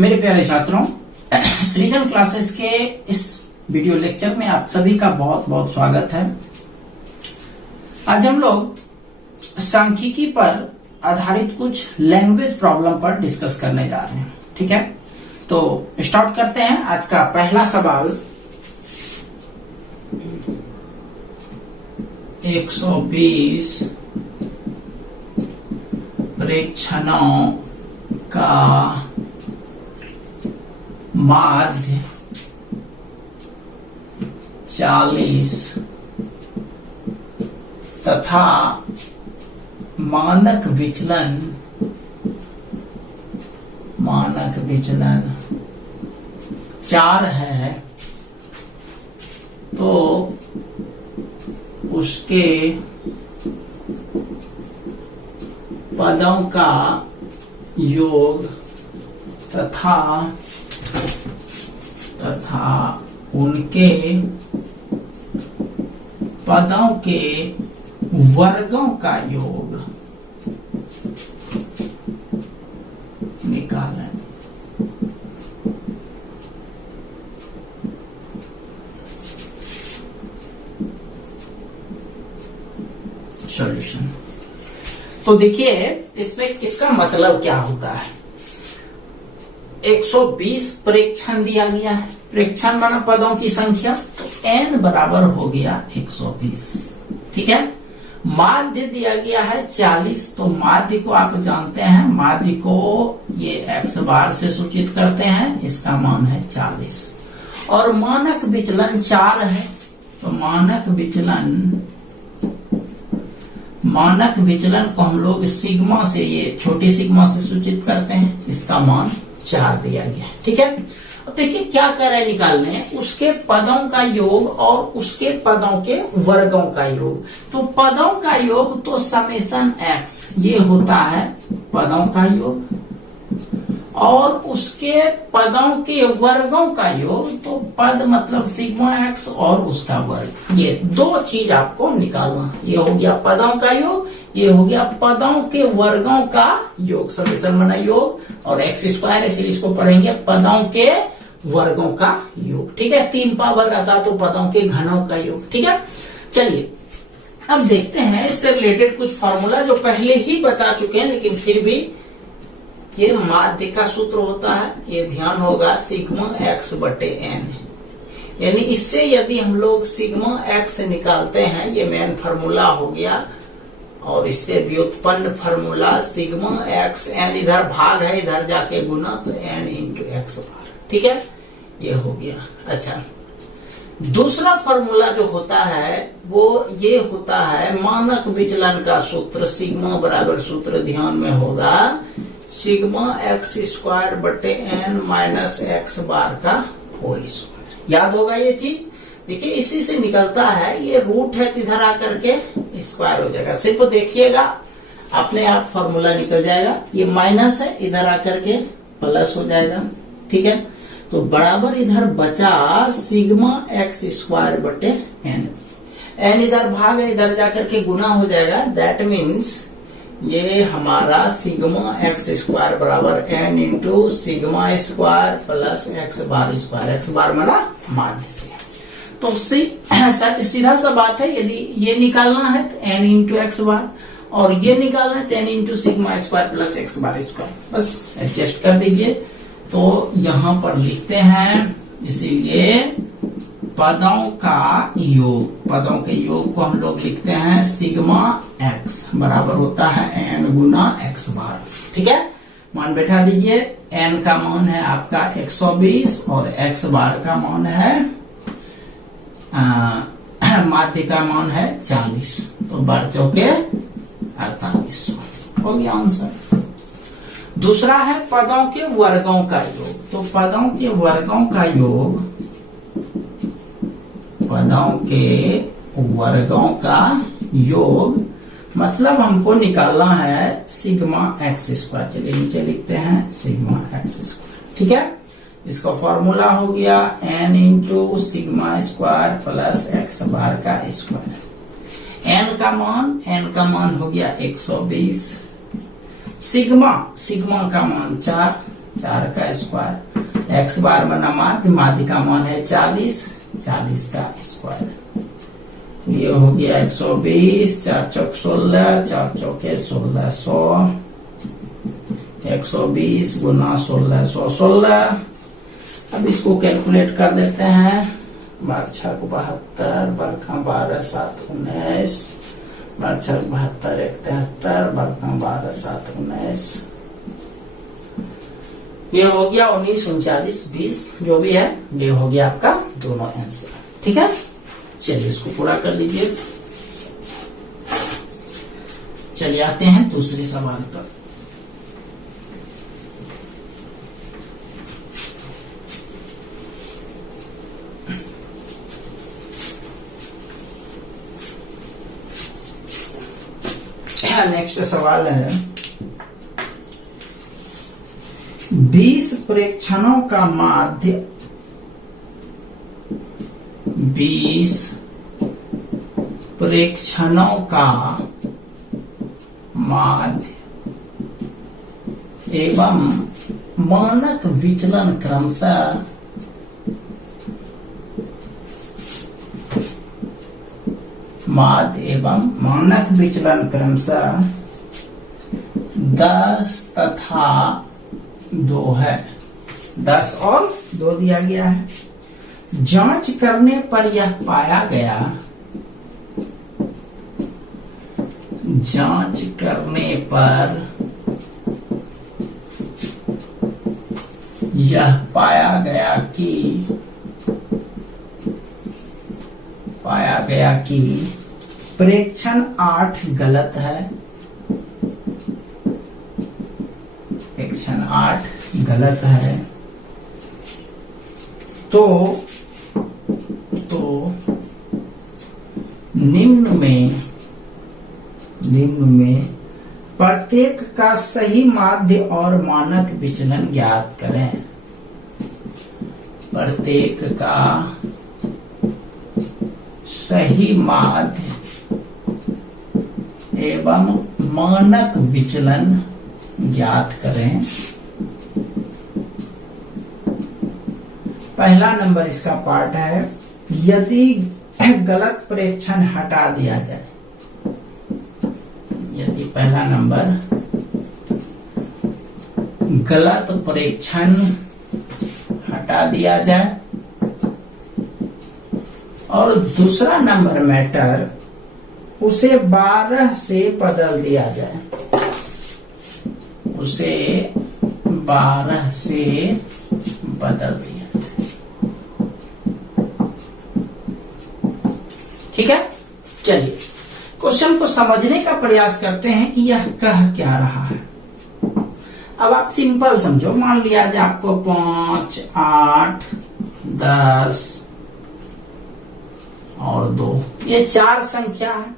मेरे प्यारे छात्रों, सृजन क्लासेस के इस वीडियो लेक्चर में आप सभी का बहुत बहुत स्वागत है। आज हम लोग सांख्यिकी पर आधारित कुछ लैंग्वेज प्रॉब्लम पर डिस्कस करने जा रहे हैं। ठीक है, तो स्टार्ट करते हैं। आज का पहला सवाल 120 प्रेक्षणों का माध्य 40 तथा मानक विचलन 4 है, तो उसके पदों का योग तथा उनके पदों के वर्गों का योग निकालें। सॉल्यूशन। तो देखिए इसमें इसका मतलब क्या होता है। 120 प्रेक्षण दिया गया है, प्रेक्षण माना पदों की संख्या, तो n बराबर हो गया 120। ठीक है, माध्य दिया गया है 40, तो माध्य को आप जानते हैं, माध्य को ये x बार से सूचित करते हैं, इसका मान है 40। और मानक विचलन 4 है, तो मानक विचलन को हम लोग सिग्मा से, ये छोटी सिग्मा से सूचित करते हैं, इसका मान 4 दिया गया है। ठीक है, अब देखिए क्या कर रहे हैं निकालने, उसके पदों का योग और उसके पदों के वर्गों का योग। तो पदों का योग तो समेशन x ये होता है पदों का योग, और उसके पदों के वर्गों का योग, तो पद मतलब सिग्मा x और उसका वर्ग। ये दो चीज आपको निकालना, ये हो गया पदों का योग, ये हो गया पदों के वर्गों का योग। समेशन माना योग, और x स्क्वायर, इसलिए इसको पढ़ेंगे पदों के वर्गों का योग। ठीक है, 3 पावर आता तो पदों के घनों का योग। ठीक है, चलिए अब देखते हैं इससे रिलेटेड कुछ फॉर्मूला जो पहले ही बता चुके हैं, लेकिन फिर भी ये माध्य का सूत्र होता है, ये ध्यान होगा सिग्मा x बटे n। यानी इससे यदि हम लोग सिग्मा x निकालते हैं, ये मेन फॉर्मूला हो गया, और इससे व्युत्पन्न फॉर्मूला सिग्मा x n, इधर भाग है इधर जाके गुना, तो n इंटू x बार। ठीक है, ये हो गया। अच्छा, दूसरा फॉर्मूला जो होता है वो ये होता है मानक विचलन का सूत्र, सिग्मा बराबर सूत्र ध्यान में होगा सिग्मा x स्क्वायर बटे n माइनस x बार का होल स्क्वायर। याद होगा ये चीज। देखिए इसी से निकलता है, ये रूट है तो इधर आकर के स्क्वायर हो जाएगा। सिर्फ देखिएगा अपने आप फॉर्मूला निकल जाएगा। ये माइनस है, इधर आकर के प्लस हो जाएगा। ठीक है, तो बराबर इधर बचा सिग्मा x स्क्वायर बटे n। n इधर भाग है, इधर जाकर के गुना हो जाएगा। दैट मीन्स ये हमारा सिग्मा x स्क्वायर बराबर n into sigma square plus x bar square. x बार माना माध्य से, तो उससे सीधा सा बात है, यदि ये निकालना है तो n इंटू x बार, और ये निकालना है तो n into sigma square plus x bar square. बस एडजस्ट कर दीजिए। तो यहां पर लिखते हैं, इसीलिए पदों का योग, पदों के योग को हम लोग लिखते हैं सिग्मा x बराबर होता है n गुना x बार। ठीक है, मान बैठा दीजिए। n का मान है आपका 120 और x बार का मान है माध्य का मान है 40, तो बार चौके 48 हो गया आंसर। दूसरा है पदों के वर्गों का योग। तो पदों के वर्गों का योग, पदों के वर्गों का योग मतलब हमको निकालना है सिग्मा x स्क्वायर। चलिए नीचे लिखते हैं सिग्मा x स्क्वायर। ठीक है, इसका फॉर्मूला हो गया n into sigma square plus x बार का स्क्वायर। n का मान हो गया 120, सिग्मा का मान 4, 4 का स्क्वायर, x बार बना माध्य, माध्य का मान है 40, 40 का स्क्वायर। ये हो गया 120, 4 चौक 16, 4 चौके 1600, 120 गुना 1616। अब इसको कैलकुलेट कर देते हैं। 12 छक 72, 12 7 19, 12 छक 72 73, 12 7 19। ये हो गया 19 39 20, जो भी है ये हो गया आपका दोनों आंसर। ठीक है, चलिए इसको पूरा कर लीजिए। चलिए आते हैं दूसरे सवाल पर। नेक्स्ट सवाल है, 20 प्रेक्षणों का माध्य, 20 प्रेक्षणों का माध्य एवं मानक विचलन क्रमशः माध्य एवं मानक विचलन क्रमशः 10 तथा 2 है। 10 और 2 दिया गया है। जांच करने पर यह पाया गया, जांच करने पर यह पाया गया कि प्रेक्षण 8 गलत है, प्रेक्षण 8 गलत है। तो निम्न में प्रत्येक का सही माध्य और मानक विचलन ज्ञात करें। प्रत्येक का सही माध्य एवं मानक विचलन ज्ञात करें। पहला नंबर इसका पार्ट है, यदि गलत प्रेक्षण हटा दिया जाए, यदि पहला नंबर गलत प्रेक्षण हटा दिया जाए और दूसरा नंबर मैटर उसे 12 से बदल दिया जाए, उसे 12 से बदल दिया जाए। ठीक है, चलिए क्वेश्चन को समझने का प्रयास करते हैं कि यह कह क्या रहा है। अब आप सिंपल समझो, मान लिया जाए आपको 5 8 10 और 2, ये 4 संख्या है।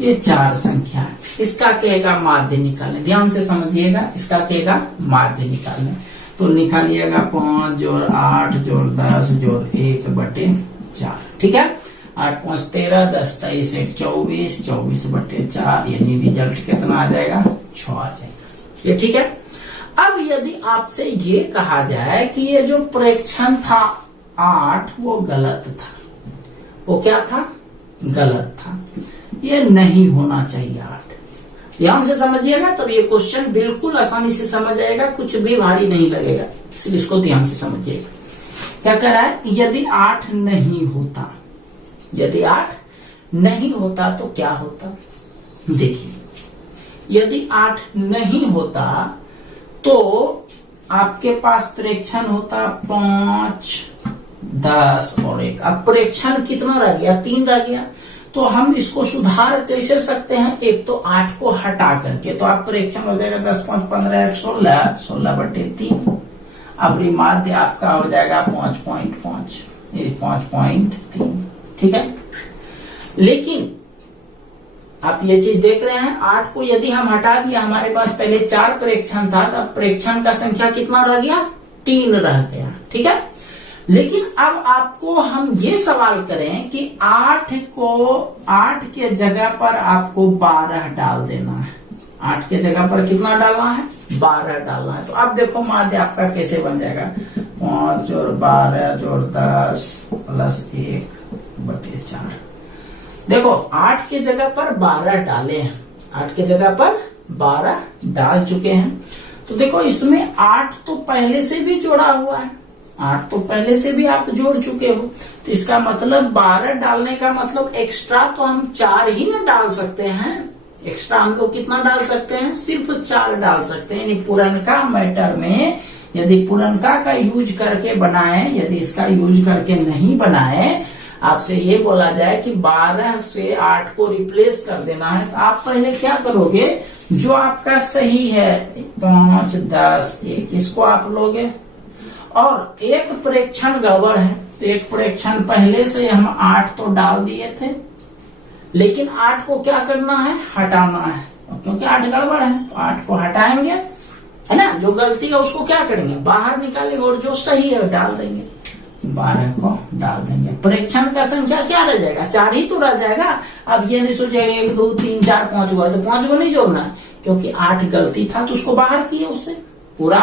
ये 4 संख्या है। इसका कहेगा माध्य निकालने, ध्यान से समझिएगा, इसका कहेगा माध्य निकालने। तो निकालिएगा 5 जोड़ 8 जोड़ 10 जोड़ 1 बटे 4। ठीक है, 8 5 13, 10 23 1 24, 24 बटे 4, यानी रिजल्ट कितना आ जाएगा? 6 आ जाएगा। ये ठीक है। अब यदि आपसे ये कहा जाए कि ये जो प्रेक्षण था 8 वो गलत था, वो क्या था? गलत था, ये नहीं होना चाहिए 8। ध्यान से समझिएगा, तब ये क्वेश्चन बिल्कुल आसानी से समझ आएगा, कुछ भी भारी नहीं लगेगा, इसलिए इसको ध्यान से समझिएगा। क्या कह रहा है? यदि 8 नहीं होता, यदि 8 नहीं होता तो क्या होता? देखिए, यदि 8 नहीं होता तो आपके पास प्रेक्षण होता 5 10 और 1। अब प्रेक्षण कितना रह गया? 3 रह गया। तो हम इसको सुधार कैसे सकते हैं? एक तो 8 को हटा करके, तो आप प्रेक्षण हो जाएगा 10 5 15 1 16, 16 बटे 3। अब माध्य आपका हो जाएगा 5.5, ये 5.3। ठीक है, लेकिन आप ये चीज देख रहे हैं, 8 को यदि हम हटा दिया, हमारे पास पहले 4 प्रेक्षण था, तब प्रेक्षण का संख्या कितना रह गया? 3 रह गया। ठीक है, लेकिन अब आपको हम ये सवाल करें कि 8 के जगह पर आपको 12 डाल देना है। 8 के जगह पर कितना डालना है? 12 डालना है। तो अब देखो माध्य आपका कैसे बन जाएगा, 5 और 12 जोड़ 10 प्लस 1/4। देखो 8 के जगह पर 12 डाले हैं, 8 के जगह पर 12 डाल चुके हैं। तो देखो इसमें 8 तो पहले से भी जोड़ा हुआ है, 8 तो पहले से भी आप जोड़ चुके हो। तो इसका मतलब 12 डालने का मतलब एक्स्ट्रा तो हम 4 ही ना डाल सकते हैं। एक्स्ट्रा हम लोग कितना डाल सकते हैं? सिर्फ 4 डाल सकते हैं। यानी पुरनका मैटर में यदि पुरनका का यूज करके बनाए, यदि इसका यूज करके नहीं बनाए, आपसे ये बोला जाए कि 12 से 8 को रिप्लेस कर देना है, तो आप पहले क्या करोगे? जो आपका सही है 5, 10, 1 इसको आप लोगे, और एक प्रेक्षण गड़बड़ है। तो एक प्रेक्षण पहले से हम 8 तो डाल दिए थे, लेकिन 8 को क्या करना है? हटाना है, क्योंकि 8 गड़बड़ है। तो 8 को हटाएंगे, है ना। जो गलती है उसको क्या करेंगे? बाहर निकालेंगे, और जो सही है डाल देंगे। 12 को डाल देंगे। प्रेक्षण का संख्या क्या रह जाएगा? 4 ही तो रह जाएगा। अब ये नहीं सोचेगा 1, 2, 3, 4, 5 हुआ, तो 5 को नहीं जोड़ना है, क्योंकि 8 गलती था तो उसको बाहर किए, उससे पूरा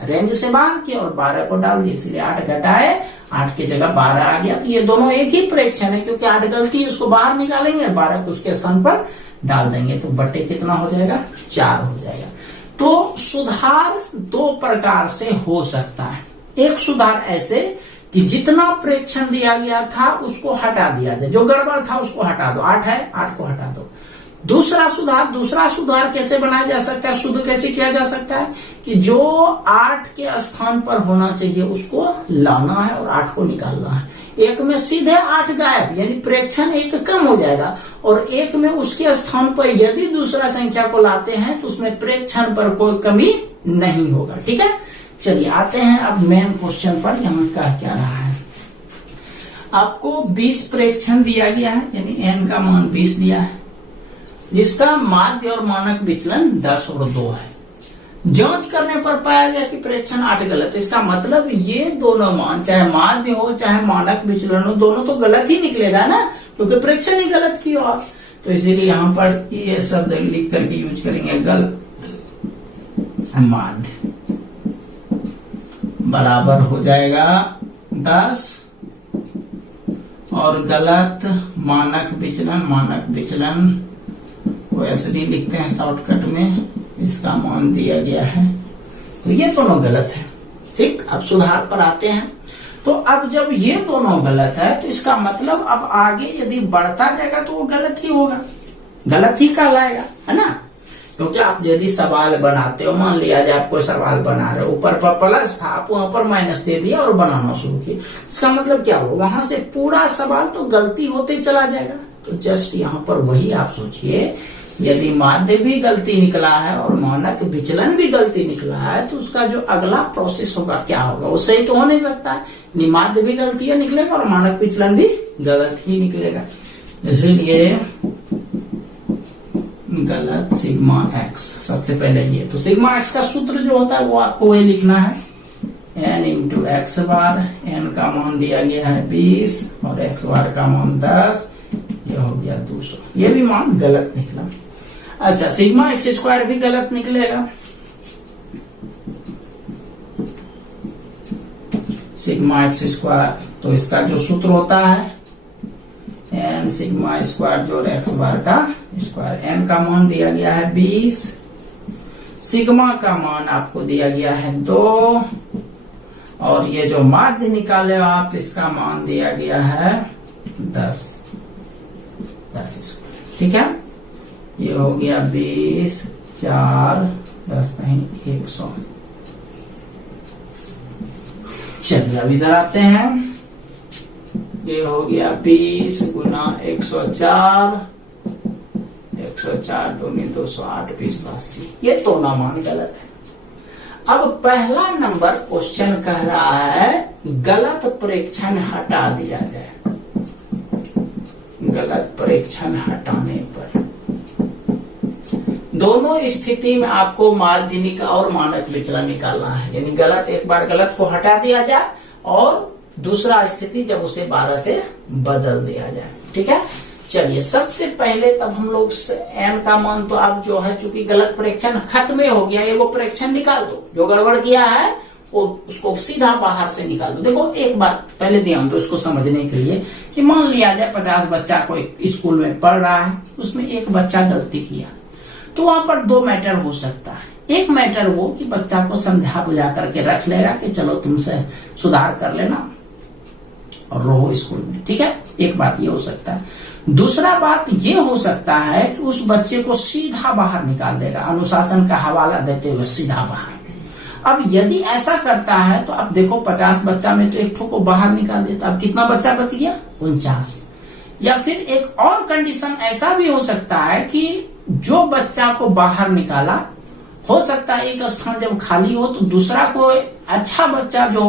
रेंज से बाहर किया और 12 को डाल दिया, इसलिए 8 घटाए, 8 की जगह 12 आ गया। तो ये दोनों एक ही प्रेक्षण है, क्योंकि 8 गलती है उसको बाहर निकालेंगे, 12 को उसके स्थान पर डाल देंगे, तो बटे कितना हो जाएगा? 4 हो जाएगा। तो सुधार 2 प्रकार से हो सकता है। एक सुधार ऐसे कि जितना प्रेक्षण दिया गया था उसको हटा दिया जाए, जो गड़बड़ था उसको हटा दो। 8 है, 8 को हटा दो। दूसरा सुधार कैसे बनाया जा सकता है, शुद्ध कैसे किया जा सकता है? कि जो 8 के स्थान पर होना चाहिए उसको लाना है और 8 को निकालना है। एक में सीधे 8 गायब, यानी प्रेक्षण 1 कम हो जाएगा, और एक में उसके स्थान पर यदि दूसरा संख्या को लाते हैं तो उसमें प्रेक्षण पर कोई कमी नहीं होगा। ठीक है, चलिए आते हैं अब मेन क्वेश्चन पर। यहाँ का क्या रहा है? आपको 20 प्रेक्षण दिया गया है, यानी n का मान 20 दिया है, जिसका माध्य और मानक विचलन 10 और 2 है। जांच करने पर पाया गया कि प्रेक्षण 8 गलत है। इसका मतलब ये दोनों मान, चाहे माध्य हो चाहे मानक विचलन हो, दोनों तो गलत ही निकलेगा ना, क्योंकि प्रेक्षण ही गलत किया आप। तो इसीलिए यहाँ पर ये शब्द लिख करके यूज करेंगे, गलत माध्य बराबर हो जाएगा 10 और गलत मानक विचलन को SD लिखते हैं शॉर्टकट में, इसका मान दिया गया है। तो ये दोनों गलत है। ठीक, अब सुधार पर आते हैं। तो अब जब ये दोनों गलत है तो इसका मतलब अब आगे यदि बढ़ता जाएगा तो वो गलत ही होगा, गलत ही कहलाएगा, है ना। क्योंकि आप यदि सवाल बनाते हो, मान लिया जाए आप कोई सवाल बना रहे हो, ऊपर पर प्लस था, आप वहां पर माइनस दे दिया और बनाना शुरू किया, इसका मतलब क्या हो? वहां से पूरा सवाल तो गलती होते चला जाएगा। तो जस्ट यहाँ पर वही आप सोचिए, यदि माध्य भी गलती निकला है और मानक विचलन भी गलती निकला है, तो उसका जो अगला प्रोसेस होगा क्या होगा? वो सही तो हो नहीं सकता है। माध्य भी गलतियां निकलेगा और मानक विचलन भी गलत ही निकलेगा। इसलिए गलत सिग्मा एक्स सबसे पहले ये। तो सिग्मा एक्स का सूत्र जो होता है वो आपको वही लिखना है, n इंटू एक्स बार। n का मान दिया गया है 20 और x बार का मान 10, ये हो गया 200। ये भी मान गलत निकला। अच्छा, सिग्मा एक्स स्क्वायर भी गलत निकलेगा। सिग्मा एक्स स्क्वायर, तो इसका जो सूत्र होता है n सिग्मा स्क्वायर जोड़ x बार का स्क्वायर। n का मान दिया गया है 20, सिग्मा का मान आपको दिया गया है 2, और ये जो माध्य निकाले आप, इसका मान दिया गया है 10 स्क्वायर। ठीक है, ये हो गया 20, 4, 10 नहीं 100। चलिए अब इधर आते हैं। ये हो गया 20 गुना 104, 104 दूनी 208, 20 80। ये दोनों मान गलत है। अब पहला नंबर क्वेश्चन कह रहा है गलत प्रेक्षण हटा दिया जाए। गलत प्रेक्षण हटाने पर दोनों स्थिति में आपको माध्यिक और मानक विचलन निकालना है। यानी गलत, एक बार गलत को हटा दिया जाए और दूसरा स्थिति जब उसे 12 से बदल दिया जाए। ठीक है, चलिए सबसे पहले तब हम लोग n का मान तो अब जो है चूंकि गलत प्रेक्षण खत्म हो गया, ये वो प्रेक्षण निकाल दो जो गड़बड़ किया है वो उसको सीधा बाहर से निकाल दो। देखो एक बात पहले ध्यान दो इसको समझने के लिए कि मान लिया जाए 50 बच्चा कोई स्कूल में पढ़ रहा है, उसमें एक बच्चा गलती किया, तो वहां पर 2 मैटर हो सकता है। एक मैटर वो कि बच्चा को समझा बुझा करके रख लेगा कि चलो तुमसे सुधार कर लेना और रहो स्कूल में। ठीक है, एक बात ये हो सकता है। दूसरा बात ये हो सकता है कि उस बच्चे को सीधा बाहर निकाल देगा, अनुशासन का हवाला देते हुए सीधा बाहर। अब यदि ऐसा करता है तो अब देखो 50 बच्चा में तो एक ठो को बाहर निकाल देता, अब कितना बच्चा बच गया? 49। या फिर एक और कंडीशन ऐसा भी हो सकता है कि जो बच्चा को बाहर निकाला, हो सकता है एक स्थान जब खाली हो तो दूसरा कोई अच्छा बच्चा जो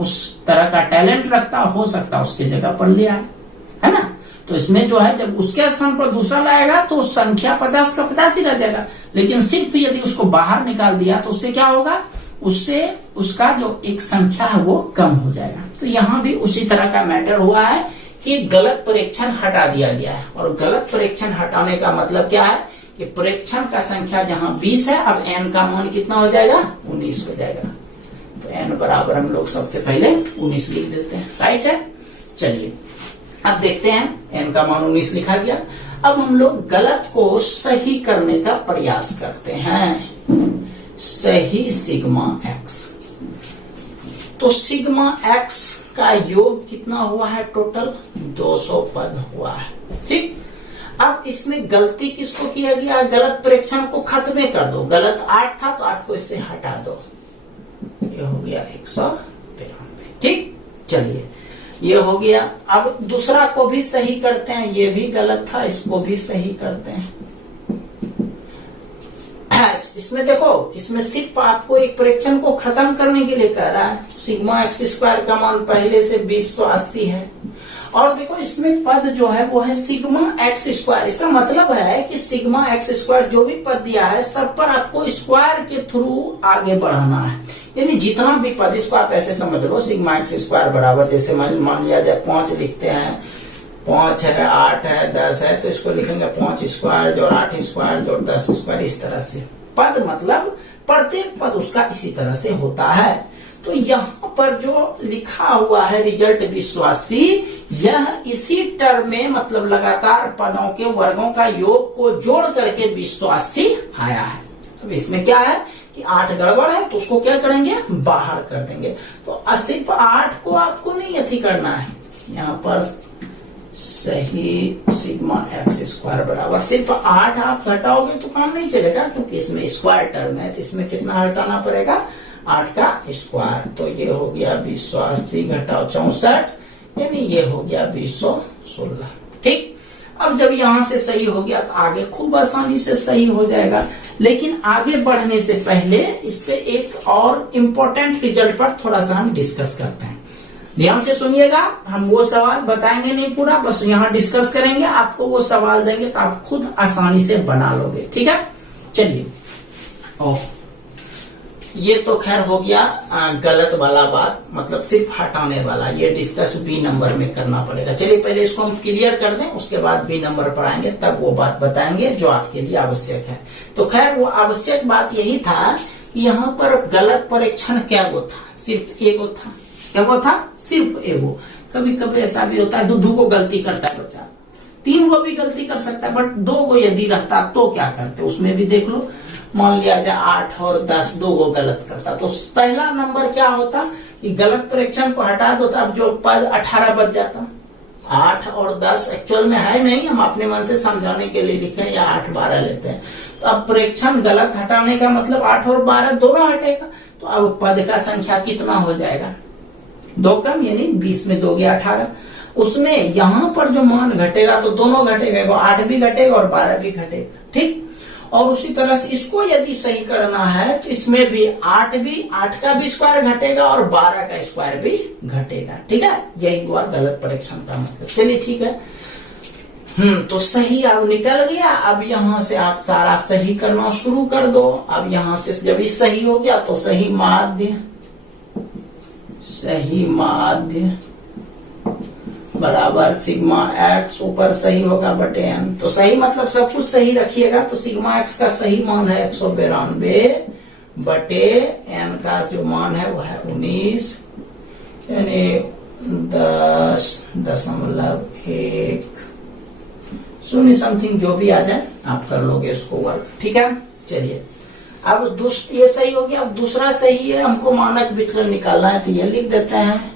उस तरह का टैलेंट रखता हो सकता है उसके जगह पर ले आए, है ना। तो इसमें जो है जब उसके स्थान पर दूसरा लाएगा तो संख्या 50 का 50 ही रह जाएगा, लेकिन सिर्फ यदि उसको बाहर निकाल दिया तो उससे क्या होगा? उससे उसका जो एक संख्या है वो कम हो जाएगा। तो यहाँ भी उसी तरह का मैटर हुआ है कि गलत प्रेक्षण हटा दिया गया है। और गलत प्रेक्षण हटाने का मतलब क्या है कि प्रेक्षण का संख्या जहां 20 है, अब n का मान कितना हो जाएगा? 19 हो जाएगा। तो n बराबर हम लोग सबसे पहले 19 लिख देते हैं, राइट है। चलिए अब देखते हैं n का मान 19 लिखा गया। अब हम लोग गलत को सही करने का प्रयास करते हैं। सही सिग्मा x, तो सिग्मा x का योग कितना हुआ है? टोटल 200 पद हुआ है। ठीक, अब इसमें गलती किसको किया गया? गलत प्रेक्षण को खत्म कर दो। गलत 8 था तो 8 को इससे हटा दो, ये हो गया 193। ठीक, चलिए ये हो गया। अब दूसरा को भी सही करते हैं, ये भी गलत था, इसको भी सही करते हैं। इसमें देखो, इसमें सिर्फ आपको एक प्रेक्षण को खत्म करने के लिए कह रहा है। सिग्मा एक्स स्क्वायर का मान पहले से 2080 है, और देखो इसमें पद जो है वो है सिग्मा एक्स स्क्वायर। इसका मतलब है कि सिग्मा एक्स स्क्वायर जो भी पद दिया है सब पर आपको स्क्वायर के थ्रू आगे बढ़ाना है। यानी जितना भी पद, इसको आप ऐसे समझ लो, सिग्मा एक्स स्क्वायर बराबर, जैसे मान लिया जाए 5 लिखते हैं, 5 है, 8 है, 10 है, तो इसको लिखेंगे 5 स्क्वायर जोड़ 8 स्क्वायर जोड़ 10 स्क्वायर। इस तरह से पद मतलब प्रत्येक पद उसका इसी तरह से होता है। तो यहाँ पर जो लिखा हुआ है रिजल्ट विश्वासी, यह इसी टर्म में मतलब लगातार पदों के वर्गों का योग को जोड़ करके विश्वासी आया है। अब इसमें क्या है कि 8 गड़बड़ है तो उसको क्या करेंगे? बाहर कर देंगे। तो सिर्फ 8 को आपको नहीं अथी करना है, यहाँ पर सही सिग्मा एक्स स्क्वायर बराबर सिर्फ 8 आप घटाओगे तो काम नहीं चलेगा, क्योंकि इसमें स्क्वायर टर्म है। तो इसमें कितना हटाना पड़ेगा? 8 का स्क्वायर। तो ये हो गया 2080 घटाओ 64, यानी ये हो गया 2016। ठीक, अब जब यहां से सही हो गया तो आगे खूब आसानी से सही हो जाएगा। लेकिन आगे बढ़ने से पहले इस पे एक और इम्पोर्टेंट रिजल्ट पर थोड़ा सा हम डिस्कस करते हैं। ध्यान से सुनिएगा, हम वो सवाल बताएंगे नहीं पूरा, बस यहाँ डिस्कस करेंगे, आपको वो सवाल देंगे तो आप खुद आसानी से बना लोगे। ठीक है, चलिए। ये तो खैर हो गया गलत वाला बात, मतलब सिर्फ हटाने वाला। ये डिस्कस बी नंबर में करना पड़ेगा। चलिए पहले इसको हम क्लियर कर दें, उसके बाद बी नंबर पर आएंगे, तब वो बात बताएंगे जो आपके लिए आवश्यक है। तो खैर वो आवश्यक बात यही था कि यहाँ पर गलत परीक्षण क्या वो था? सिर्फ एगो था। क्या वो था? सिर्फ एगो। कभी कभी ऐसा भी होता है 2 को गलती करता है बच्चा, 3 को भी गलती कर सकता है, बट 2 को यदि रहता तो क्या करते? उसमें भी देख लो, मान लिया जाए 8 और 10, 2 को गलत करता तो पहला नंबर क्या होता कि गलत प्रेक्षण को हटा दो, तो अब जो पद 18 बच जाता। 8 और 10 एक्चुअल में है नहीं, हम अपने मन से समझाने के लिए लिखे या 8 12 लेते हैं। तो अब प्रेक्षण गलत हटाने का मतलब 8 और 12 दोनों हटेगा। तो अब पद का संख्या कितना हो जाएगा? 2 कम, यानी 20 में 2 गया 18। उसमें यहाँ पर जो मान घटेगा तो दोनों घटेगा, 8 भी घटेगा और 12 भी घटेगा। ठीक, और उसी तरह से इसको यदि सही करना है तो इसमें भी 8 का भी स्क्वायर घटेगा और 12 का स्क्वायर भी घटेगा। ठीक है, यही हुआ गलत परीक्षण का मतलब। चलिए ठीक है, तो सही अब निकल गया। अब यहाँ से आप सारा सही करना शुरू कर दो। अब यहाँ से जब ये सही हो गया तो सही माध्य सही माध्य बराबर सिग्मा एक्स ऊपर सही होगा बटे एन। तो सही मतलब सब कुछ सही रखिएगा। तो सिग्मा एक्स का सही मान है 192 बटे एन का जो मान है वो है 19 यानी 10.1 शून्य समथिंग जो भी आ जाए आप कर लोगे इसको वर्क। ठीक है, चलिए अब ये सही हो गया। अब दूसरा सही है, हमको मानक विचलन निकालना है तो ये लिख देते हैं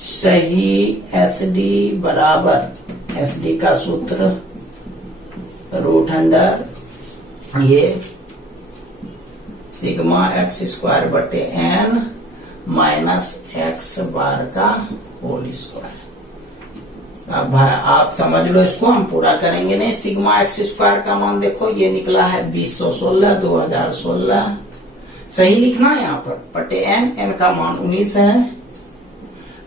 सही एस डी बराबर एस डी का सूत्र रूट अंडर ये सिग्मा एक्स स्क्वायर बटे एन माइनस एक्स बार का होल स्क्वायर। अब आप समझ लो इसको, हम पूरा करेंगे नहीं। सिग्मा एक्स स्क्वायर का मान देखो ये निकला है 2016 2016 सही लिखना है यहाँ पर बटे एन, एन का मान 19 है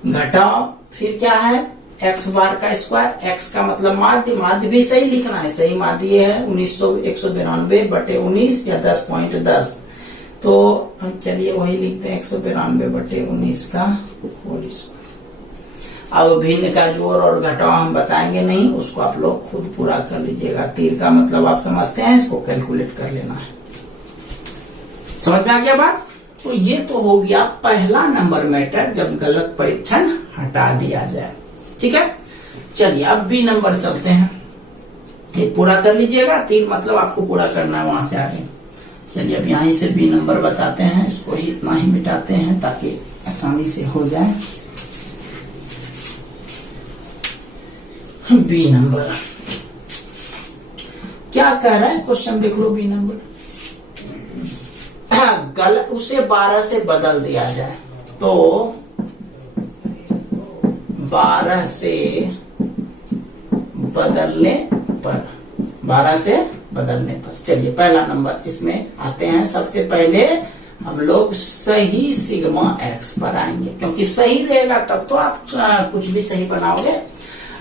घटाओ फिर क्या है एक्स बार का स्क्वायर, एक्स का मतलब माध्य, माध्य भी सही लिखना है। सही माध्य है 192 बटे 19 या 10.10। तो चलिए वही लिखते हैं 192 बटे 19 का होल स्क्वायर। अब भिन्न का जोड़ और घटाव हम बताएंगे नहीं, उसको आप लोग खुद पूरा कर लीजिएगा। तीर का मतलब आप समझते हैं, इसको कैलकुलेट कर लेना है। समझ में आ गया बात? तो ये तो हो गया पहला नंबर मैटर जब गलत परीक्षण हटा दिया जाए। ठीक है, चलिए अब बी नंबर चलते हैं। ये पूरा कर लीजिएगा, तीर मतलब आपको पूरा करना है वहां से आगे। चलिए अब यहीं से बी नंबर बताते हैं, इसको इतना ही मिटाते हैं ताकि आसानी से हो जाए। बी नंबर क्या कह रहा है क्वेश्चन देख लो। बी नंबर गलत उसे 12 से बदल दिया जाए तो 12 से बदलने पर 12 से बदलने पर। चलिए पहला नंबर इसमें आते हैं। सबसे पहले हम लोग सही सिग्मा एक्स पर आएंगे क्योंकि सही रहेगा तब तो आप कुछ भी सही बनाओगे।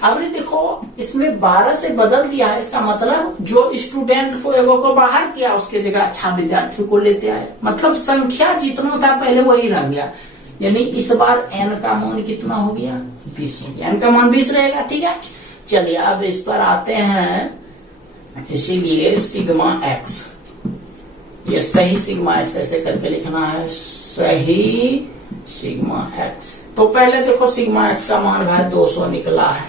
अब देखो इसमें 12 से बदल दिया है, इसका मतलब जो स्टूडेंट को एगो को बाहर किया उसके जगह अच्छा विद्यार्थी को लेते आए, मतलब संख्या जितना था पहले वही रह गया। यानी इस बार n का मान कितना हो गया 20 हो गया, n का मान 20 रहेगा। ठीक है, चलिए अब इस पर आते हैं। इसीलिए सिग्मा एक्स, ये सही सिग्मा एक्स ऐसे करके लिखना है सही सिग्मा एक्स। तो पहले देखो सिग्मा एक्स का मान भाई 200 निकला है।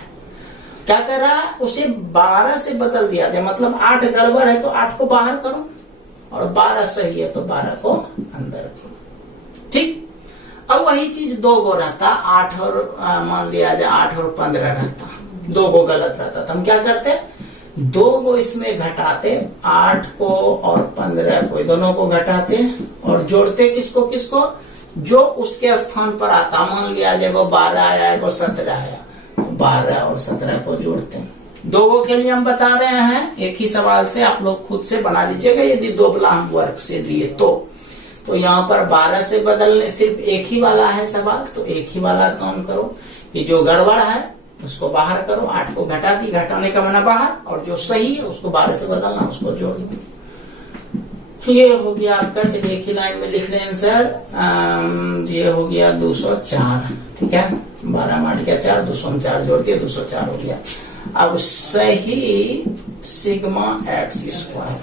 क्या कर रहा है उसे 12 से बदल दिया जाए, मतलब 8 गड़बड़ है तो 8 को बाहर करो और 12 सही है तो 12 को अंदर करो। ठीक, अब वही चीज 2 गो रहता 8 और मान लिया जाए 8 और 15 रहता, 2 गो गलत रहता तो हम क्या करते 2 गो इसमें घटाते, 8 को और 15 को दोनों को घटाते और जोड़ते किसको किसको जो उसके स्थान पर आता। मान लिया जाए वो 12 आया वो 17 आया, 12 और 17 को जोड़ते हैं। 2 गो के लिए हम बता रहे हैं, एक ही सवाल से आप लोग खुद से बना लीजिएगा यदि 2 वाला हम वर्क से दिए तो यहाँ पर 12 से बदलने सिर्फ एक ही वाला है सवाल, तो एक ही वाला काम करो कि जो गड़बड़ है उसको बाहर करो, 8 को घटा दी, घटाने का माना बाहर, और जो सही है उसको 12 से बदलना उसको जोड़ दो। ये हो गया आपका। चलिए एक ही लाइन में लिख रहे हैं सर। ये हो गया 204। ठीक है, 12 मार गया 4, 204 जोड़ दिया 204 हो गया। अब सही सिग्मा एक्स स्क्वायर,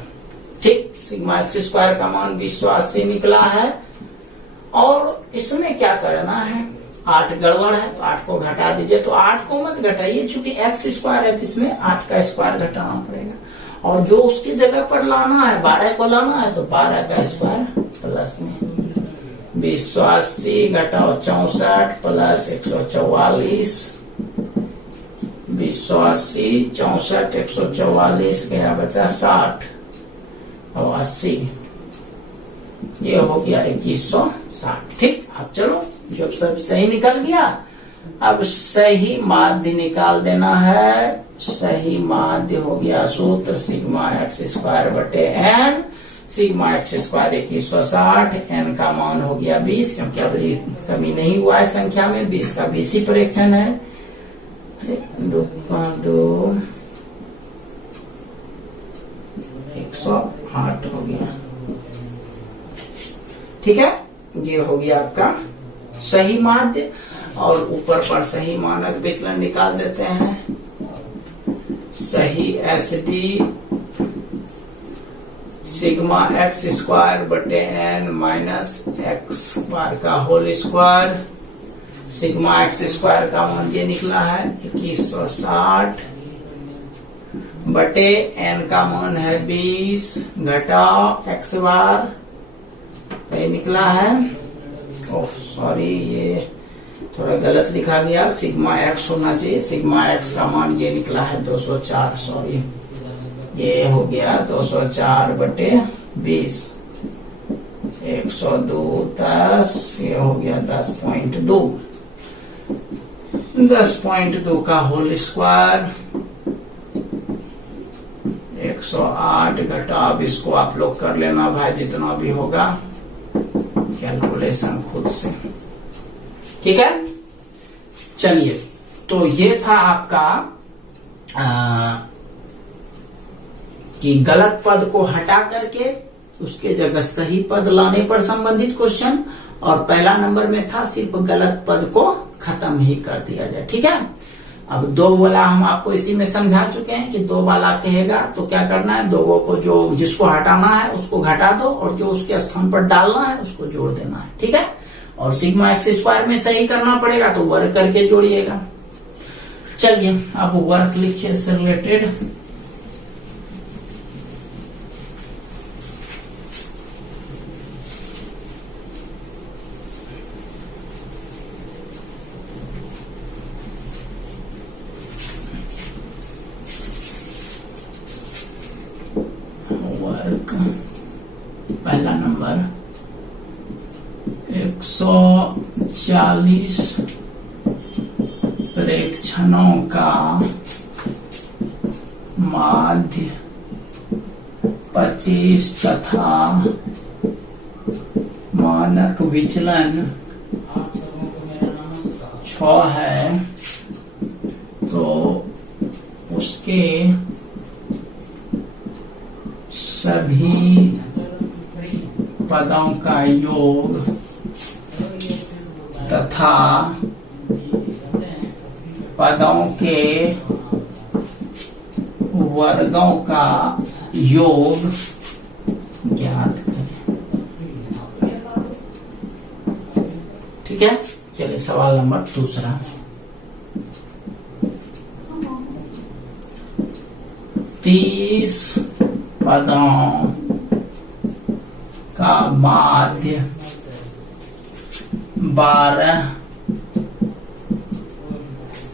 ठीक, सिग्मा एक्स स्क्वायर का मान 280 निकला है। और इसमें क्या करना है 8 गड़बड़ है तो 8 को घटा दीजिए। तो 8 को मत घटाइए चूंकि एक्स स्क्वायर है तो इसमें 8 का स्क्वायर घटाना पड़ेगा, और जो उसकी जगह पर लाना है 12 को लाना है तो 12 का स्क्वायर प्लस में 280 घटाओ 64 प्लस 144, 280 64 144 गया बचा 60 और 80, ये हो गया 2160। ठीक, अब चलो जब सब सही निकल गया अब सही माध्य निकाल देना है। सही माध्य हो गया सूत्र सिग्मा एक्स स्क्वायर बटे n, sigma x square 2160, n का मान हो गया 20 क्योंकि अब कमी नहीं हुआ है संख्या में, 20 का 20 ही परीक्षण है। 2 का 2 108 हो गया। ठीक है, ये हो गया आपका सही माध्य, और ऊपर पर सही मानक विचलन निकाल देते हैं। सही SD सिग्मा एक्स स्क्वायर बटे n माइनस एक्स बार का whole square. Sigma x square का मान ये निकला है 2160 बटे n का मान है 20 घटा x बार, ये निकला है। ओह सॉरी, ये थोड़ा गलत लिखा गया, सिग्मा एक्स होना चाहिए। सिग्मा एक्स का मान ये निकला है 204, सॉरी, ये हो गया 204 बटे 20, 102 10, ये हो गया 10.2, 10.2 का होल स्क्वायर 108 घटा। अब इसको आप लोग कर लेना भाई, जितना भी होगा कैलकुलेशन खुद से, ठीक है। चलिए, तो ये था आपका कि गलत पद को हटा करके उसके जगह सही पद लाने पर संबंधित क्वेश्चन, और पहला नंबर में था सिर्फ गलत पद को खत्म ही कर दिया जाए, ठीक है। अब 2 वाला हम आपको इसी में समझा चुके हैं कि 2 वाला कहेगा तो क्या करना है, 2 को जो जिसको हटाना है उसको घटा दो, और जो उसके स्थान पर डालना है उसको जोड़ देना है, ठीक है। और सिग्मा एक्स स्क्वायर में सही करना पड़ेगा तो वर्ग करके जोड़िएगा। चलिए, अब वर्क लिखिए इससे रिलेटेड। वर्क पहला नंबर 140 प्रेक्षणों का माध्य 25 तथा मानक विचलन 6 है, तो उसके सभी पदों का योग तथा पदों के वर्गों का योग ज्ञात करें, ठीक है। चलिए, सवाल नंबर 2। 30 पदों का माध्य 12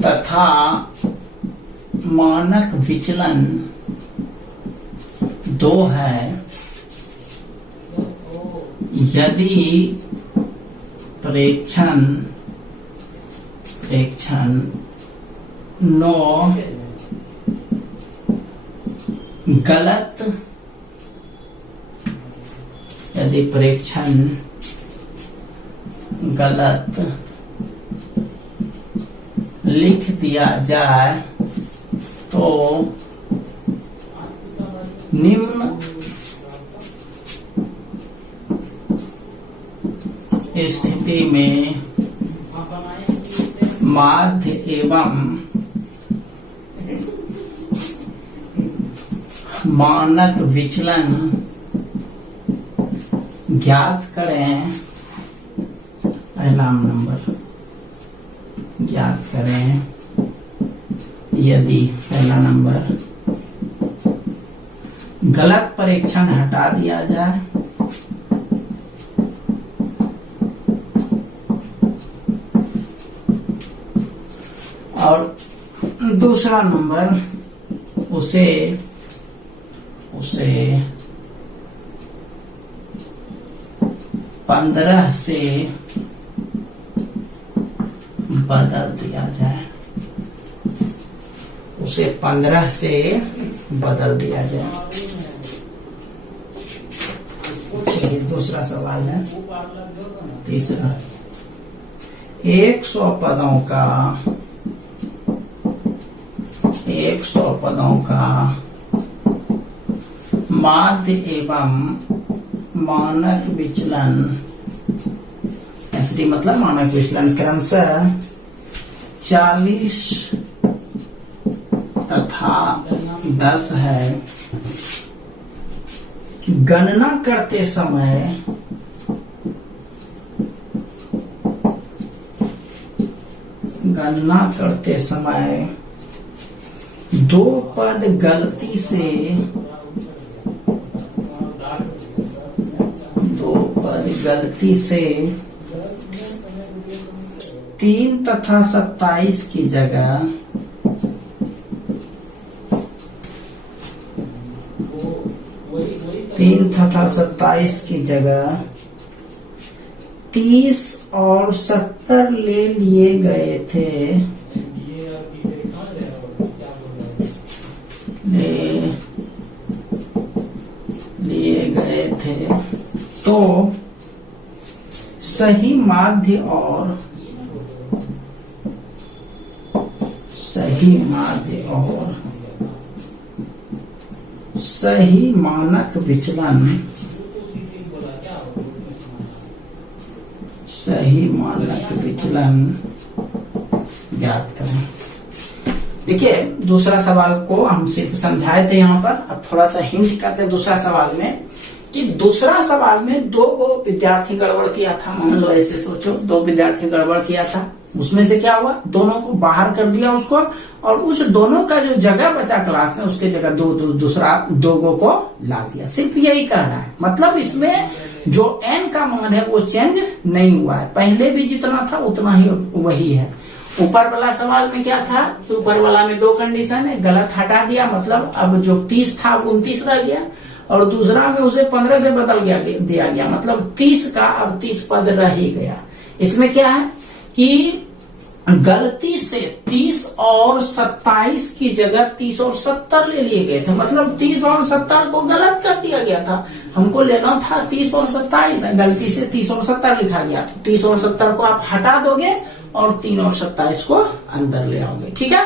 तथा मानक विचलन 2 है, यदि प्रेक्षण 9 गलत, यदि प्रेक्षण गलत लिख दिया जाए तो निम्न स्थिति में माध्य एवं मानक विचलन ज्ञात करें। पहला नंबर ज्ञात करें यदि पहला नंबर गलत परीक्षण हटा दिया जाए, और दूसरा नंबर उसे 15 से बदल दिया जाए, उसे 15 से बदल दिया जाए। चलिए, दूसरा सवाल है। तीसरा 100 पदों का माध्य एवं मानक विचलन डेंसिटी मतलब मानक विचलन क्रमशः 40 तथा 10 है। गणना करते समय दो पद गलती से 3 तथा 27 की जगह 3 तथा 27 की जगह 30 और 70 ले लिए गए थे। तो सही माध्य और सही मानक विचलन ज्ञात करें। देखिए दूसरा सवाल को हम सिर्फ समझाए थे यहाँ पर, अब थोड़ा सा हिंट करते हैं दूसरा सवाल में कि दूसरा सवाल में 2 विद्यार्थी गड़बड़ किया था। मान लो ऐसे सोचो 2 विद्यार्थी गड़बड़ किया था, उसमें से क्या हुआ, दोनों को बाहर कर दिया उसको, और उस दोनों का जो जगह बचा क्लास में उसके जगह दूसरा 2 को ला दिया। सिर्फ यही कह रहा है, मतलब इसमें जो n का मान है वो चेंज नहीं हुआ है, पहले भी जितना था उतना ही वही है। ऊपर वाला सवाल में क्या था, ऊपर वाला में 2 कंडीशन है, गलत हटा दिया, मतलब अब जो 30 था 29 रह गया, और दूसरा में उसे 15 से बदल दिया गया, मतलब 30 का अब 30 पद रह ही गया। इसमें क्या है कि गलती से 30 और 27 की जगह 30 और 70 ले लिए गए थे, मतलब 30 और 70 को गलत कर दिया गया था। हमको लेना था 30 और 27, गलती से 30 और 70 लिखा गया। तो 30 और 70 को आप हटा दोगे और 3 और 27 को अंदर ले आओगे। ठीक है,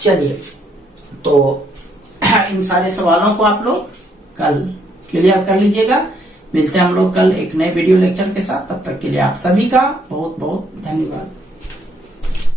चलिए तो इन सारे सवालों को आप लोग कल क्लियर कर लीजिएगा। मिलते हैं हम लोग कल एक नए वीडियो लेक्चर के साथ, तब तक के लिए आप सभी का बहुत बहुत धन्यवाद।